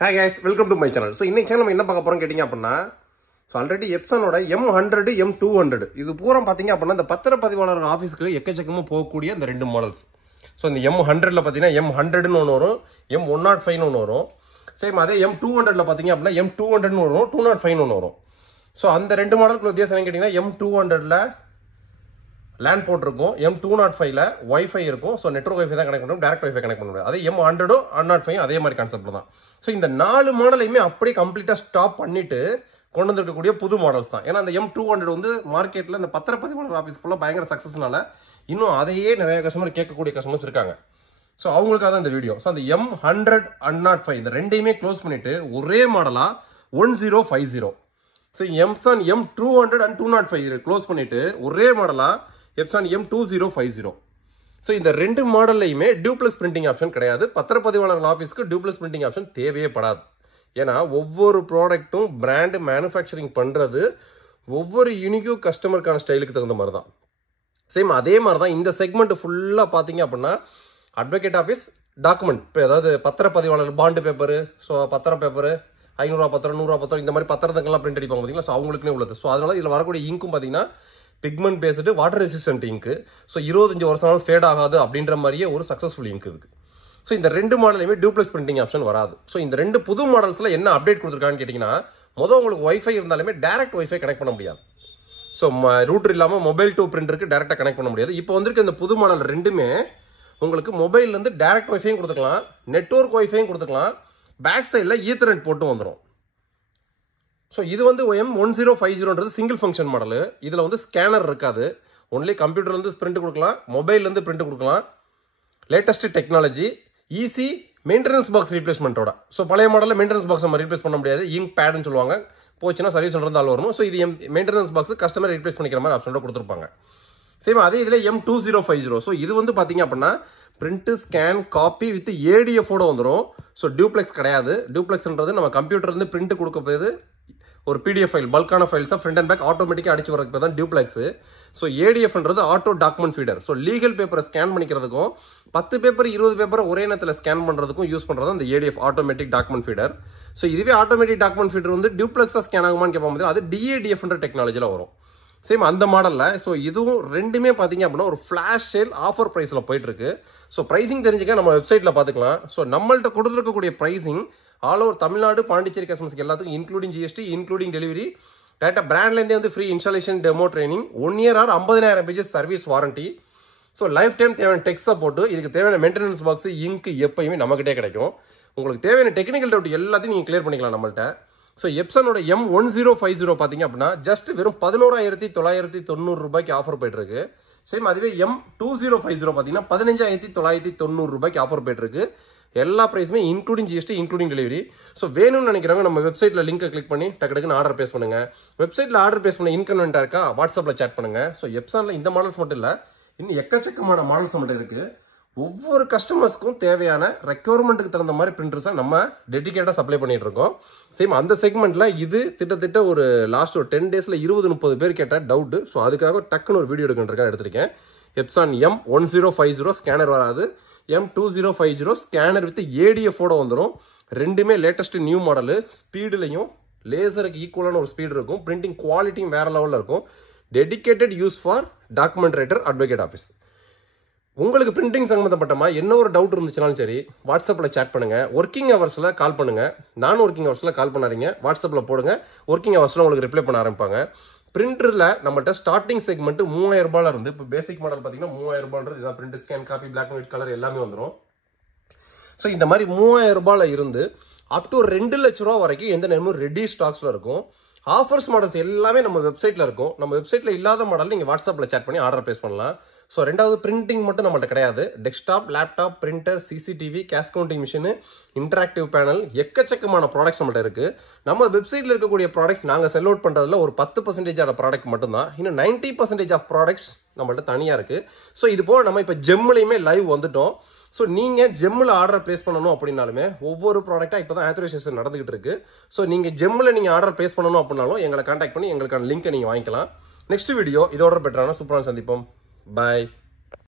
Hi guys, welcome to my channel. So இன்னைக்கு channel நம்ம என்ன பார்க்க போறோம் கேட்டிங்க அப்படினா ஆல்ரெடி எப்சனோட M100 M200 இது பூரா பாத்தீங்க அப்படினா இந்த பத்திரப்பதிவாளர் ஆபீஸ்க்கு எக்கச்சக்கமா போகக்கூடிய இந்த ரெண்டு மாடல்ஸ். சோ இந்த M100 ல பாத்தீங்கன்னா M100 ன்னு ஒன்னு வரும், M105 ன்னு ஒன்னு வரும். சேம் அதே M200 ல பாத்தீங்க அப்படினா M200 ன்னு வரும், 205 ன்னு ஒன்னு வரும். சோ அந்த ரெண்டு மாடலுக்கு வித்தியாசம் என்ன கேட்டிங்கன்னா M200 ல LAN போர்ட் இருக்கும், M205 ல வைஃபை இருக்கும். சோ நெட்வொர்க் வைஃபை தான் கனெக்ட் பண்ணணும், டைரக்ட் வைஃபை கனெக்ட் பண்ண முடியாது. அதே M100 105 அதே மாதிரி கான்செப்ட்ல தான். சோ இந்த நாலு மாடலையுமே அப்படியே கம்ப்ளீட்டா ஸ்டாப் பண்ணிட்டு கொண்டு வந்திருக்கக்கூடிய புது மாடல்ஸ் தான். ஏன்னா அந்த M200 வந்து மார்க்கெட்ல இந்த பத்திரப்பதிவாளர் ஆபீஸ் ஃபுல்லா பயங்கர சக்சஸ்னால இன்னும் அதையே நிறைய கஸ்டமர் கேட்கக்கூடிய கஸ்டமர்ஸ் இருக்காங்க. சோ அவங்களுக்காக தான் இந்த வீடியோ. சோ அந்த M100 105 இந்த ரெண்டையுமே க்ளோஸ் பண்ணிட்டு ஒரே மாடலா 1050. So Epson M200 and 205 close பண்ணிட்டு ஒரே மாடலா Epson M2050. சோ இந்த ரெண்டு மாடல்லையுமே டியூப்ளெக்ஸ் பிரிண்டிங் ஆப்ஷன் கிடையாது. பத்திரப்பதிவாளர் ஆபீஸ்க்கு டியூப்ளெக்ஸ் பிரிண்டிங் ஆப்ஷன் தேவையே படாது. ஏன்னா ஒவ்வொரு ப்ராடக்ட்டும் பிராண்ட் மேனுஃபேக்சரிங் பண்றது ஒவ்வொரு யூனிக் கஸ்டமருக்கான ஸ்டைலுக்கு தகுந்த மாதிரி தான். சேம் அதே மாதிரி தான் இந்த செக்மெண்ட் ஃபுல்லா பாத்தீங்க அப்படின்னா அட்வொகேட் ஆஃபீஸ் டாக்குமெண்ட், அதாவது பத்திரப்பதிவாளர் பாண்டு பேப்பரு, ஸோ பத்திர பேப்பரு 500 ரூபா பத்திரம் 100 ரூபா பத்திரம் இந்த மாதிரி பத்திரத்துக்கெல்லாம் பிரிண்ட் அடிப்பாங்க பார்த்தீங்களா. ஸோ அவங்களுக்குனே உள்ளது. ஸோ அதனால இதில் வரக்கூடிய இங்கும் பார்த்தீங்கன்னா பிக்மெண்ட் பேஸ்டு வாட்டர் ரெசிஸ்டன்ட் இங்கு. ஸோ 25 வருஷம் ஃபேட் ஆகாது அப்படின்ற மாதிரியே ஒரு சக்ஸஸ்ஃபுல் இங்க் இருக்கு. ஸோ இந்த ரெண்டு மாடலையுமே டியூப்ளெக்ஸ் பிரிண்டிங் ஆப்ஷன் வராது. ஸோ இந்த ரெண்டு புது மாடல்ஸ்ல என்ன அப்டேட் கொடுத்துருக்கான்னு கேட்டிங்கன்னா, முதல் உங்களுக்கு வைஃபை இருந்தாலுமே டைரக்ட் வைஃபை கனெக்ட் பண்ண முடியாது. ஸோ ரூட்டர் இல்லாமல் மொபைல் டு பிரிண்டருக்கு டைரக்டாக கனெக்ட் பண்ண முடியாது. இப்போ வந்திருக்க இந்த புது மாடல் ரெண்டுமே உங்களுக்கு மொபைல்லேருந்து டைரக்ட் வைஃபையும் கொடுத்துக்கலாம், நெட்வொர்க் வைஃபையும் கொடுத்துக்கலாம், பேக் சைடில் ஈத்தர்நெட் போட்டு வந்துடும். ஸோ இது வந்து M1050ன்றது சிங்கிள் ஃபங்க்ஷன் மாடல். இதில் வந்து ஸ்கேனர் இருக்காது, ஒன்லி கம்ப்யூட்டர்லேருந்து பிரிண்ட் கொடுக்கலாம், மொபைல்லேருந்து பிரிண்ட் கொடுக்கலாம். Latest technology, easy maintenance box ரீப்ளேஸ்மெண்ட்டோட. ஸோ பழைய மாடலில் மெயின்டெனன்ஸ் பாக்ஸ் நம்ம ரீப்ளேஸ் பண்ண முடியாது, இங்க் பேடுன்னு சொல்லுவாங்க, போச்சுன்னா சர்வீஸ் சென்டர் தான் வரணும். ஸோ இது மெயின்டெனன்ஸ் பாக்ஸ் கஸ்டமர் ரீப்ளேஸ் பண்ணிக்கிற மாதிரி ஆப்ஷனோட கொடுத்துருப்பாங்க. சேம் அதே இதில் M2050. ஸோ இது வந்து பார்த்தீங்க அப்படின்னா பிரிண்ட் ஸ்கேன் காப்பி வித் ADF-ஓட வந்துடும். ஸோ டியூப்ளெக்ஸ் கிடையாது. டியூப்ளெக்ஸ்ன்றது நம்ம கம்ப்யூட்டர்லேருந்து பிரிண்ட் கொடுக்க போது ஒரு PDF ஃபைல், பல்கான ஃபைல்ஸ் ஃப்ரண்ட் அண்ட் பேக் ஆட்டோமேட்டிக்காக அடிச்சு வரதுக்கு தான் டியூப்ளெக்ஸ். ஸோ ADF-ன்றது auto document feeder. So legal பேப்பரை ஸ்கேன் பண்ணிக்கிறதுக்கும் 10 பேப்பர் 20 பேப்பரை ஒரே நேரத்தில் ஸ்கேன் பண்ணுறதுக்கும் யூஸ் பண்ணுறது அந்த ADF automatic document feeder. So இதுவே ஆட்டோமேட்டிக் டாக்குமெண்ட் ஃபீடர் வந்து டியூப்ளெக்ஸாக ஸ்கேன் ஆகுமான்னு கேட்பாங்க, அது DADF-ன்ற டெக்னாலஜியில் வரும். சேம் அந்த மாடலில். ஸோ இதுவும் ரெண்டுமே பார்த்தீங்க அப்படின்னா ஒரு ஃப்ளாஷ் சேல் ஆஃபர் ப்ரைஸில் போயிட்டு இருக்கு. ஸோ ப்ரைசிங் தெரிஞ்சுக்க நம்ம வெப்சைட்டில் பார்த்துக்கலாம். ஸோ நம்மள்ட்ட கொடுத்துருக்கக்கூடிய pricing all over Tamil Nadu Pondicherry கஸ்டமர்ஸ்க்கு எல்லாத்துக்கும் including GST, including delivery, data பிராண்ட்லேருந்தே வந்து free installation demo training, 1 year or 50,000 pages service warranty. So life time தேவையான டெக் சப்போர்ட், இதுக்கு தேவையான மெயின்டெனன்ஸ் பாக்ஸ் இங்க் எப்பயுமே நம்மகிட்டே கிடைக்கும். உங்களுக்கு தேவையான டெக்னிக்கல் டவுட் எல்லாத்தையும் நீங்கள் கிளியர் பண்ணிக்கலாம் நம்மள்ட்ட. ஸோ எப்சனோட M1050 பார்த்தீங்க அப்படின்னா ஜஸ்ட் வெறும் 11,990 ரூபாய்க்கு ஆஃபர் போயிட்டு இருக்கு. சேம் அதுவே M2050 பார்த்தீங்கன்னா 15,990 ரூபாய்க்கு ஆஃபர் போயிட்டு இருக்கு. எல்லா ப்ரைஸுமே including GST, including delivery. So வேணும்னு நினைக்கிறவங்க நம்ம வெப்சைட்ல லிங்கை கிளிக் பண்ணி டக்குன்னு ஆர்டர் பேஸ் பண்ணுங்க. வெப்சைட்ல ஆர்டர் பேஸ் பண்ண இன்கன்வென்ட்டா இருக்கா, வாட்ஸ்அப்ல சேட் பண்ணுங்க. ஸோ எப்சன்ல இந்த மாடல்ஸ் மட்டும் இல்லை, இன்னும் எக்கச்சக்கமான மாடல்ஸ் மட்டும் இருக்கு. ஒவ்வொரு கஸ்டமர்ஸ்க்கும் தேவையான ரெக்யர்மெண்ட்டுக்கு தகுந்த மாதிரி பிரிண்டர்ஸை நம்ம டெடிகேட்டாக சப்ளை பண்ணிட்டு இருக்கோம். சேம் அந்த செக்மெண்ட்ல இது கிட்டத்தட்ட ஒரு லாஸ்ட் ஒரு 10 daysல 20-30 பேர் கேட்ட டவுட். ஸோ அதுக்காக டக்குன்னு ஒரு வீடியோ எடுத்திருக்கேன். எப்சான் M1050 ஸ்கேனர் வராது, M2050 ஸ்கேனர் வித் ADF-ஓட வந்துடும். ரெண்டுமே லேட்டஸ்ட் நியூ மாடலு. ஸ்பீடுலையும் லேசருக்கு ஈக்குவலான ஒரு ஸ்பீடு இருக்கும், பிரிண்டிங் குவாலிட்டியும் வேற லெவலில் இருக்கும். Dedicated use for document writer, advocate office. உங்களுக்கு பிரிண்டிங் சம்பந்தப்பட்டமா என்ன ஒரு டவுட் இருந்துச்சுனாலும் சரி வாட்ஸ்அப்பில் சேட் பண்ணுங்க. ஒர்க்கிங் ஹவர்ஸில் கால் பண்ணுங்க, நான் ஒர்க்கிங் ஹவர்ஸில் கால் பண்ணாதீங்க, வாட்ஸ்அப்பில் போடுங்க. ஒர்க்கிங் ஹவர்ஸில் உங்களுக்கு ரிப்ளை பண்ண ஆரம்பிப்பாங்க. பிரிண்டரில் நம்மள்ட்ட ஸ்டார்டிங் செக்மெண்ட் 3000 ரூபாயில இருந்து, இப்போ பேசிக் மாடல் பார்த்தீங்கன்னா 3000 ரூபான்றது இதான், print scan copy black and white colour எல்லாமே வந்துடும். ஸோ இந்த மாதிரி 3000 ரூபாயில இருந்து அப் டு 2 லட்ச ரூபா வரைக்கும் எந்த நேரமும் ரெடி ஸ்டாக்ஸ்ல இருக்கும். ஆஃபர்ஸ் மாடல்ஸ் எல்லாமே நம்ம வெப்சைட்ல இருக்கும். நம்ம வெப்சைட்ல இல்லாத மாடல் நீங்க வாட்ஸ்அப்ல சேட் பண்ணி ஆர்டர் பிளேஸ் பண்ணலாம். ஸோ ரெண்டாவது பிரிண்டிங் மட்டும் நம்மள்ட்ட கிடையாது. Desktop, laptop, printer, CCTV, cash counting machine, interactive panel, எக்கச்சக்கமான ப்ராடக்ட்ஸ் நம்மள்ட்ட இருக்கு. நம்ம வெப்சைட்ல இருக்கக்கூடிய ப்ராடக்ட்ஸ் நாங்கள் செல் அவுட் பண்றதுல ஒரு 10% ஆன ப்ராடக்ட் மட்டும்தான். இன்னும் 90% ஆஃப் ப்ராடக்ட்ஸ் நம்மள்ட்ட தனியா இருக்கு. ஸோ இது போக நம்ம இப்போ ஜெம்லையுமே லைவ் வந்துட்டோம். ஸோ நீங்கள் ஜெம்மில் ஆர்டர் பிளேஸ் பண்ணணும் அப்படின்னாலுமே ஒவ்வொரு ப்ராடக்டாக இப்போ தான் ஆத்தரைசேஷன் நடந்துகிட்டு இருக்கு. ஸோ நீங்கள் ஜெம்மில் நீங்கள் ஆர்டர் பிளேஸ் பண்ணணும் அப்படின்னாலும் எங்களை கான்டாக்ட் பண்ணி எங்களுக்கான லிங்கை நீங்கள் வாங்கிக்கலாம். நெக்ஸ்ட் வீடியோ இதோட பெட்டரான சூப்பரான சந்திப்போம். Bye.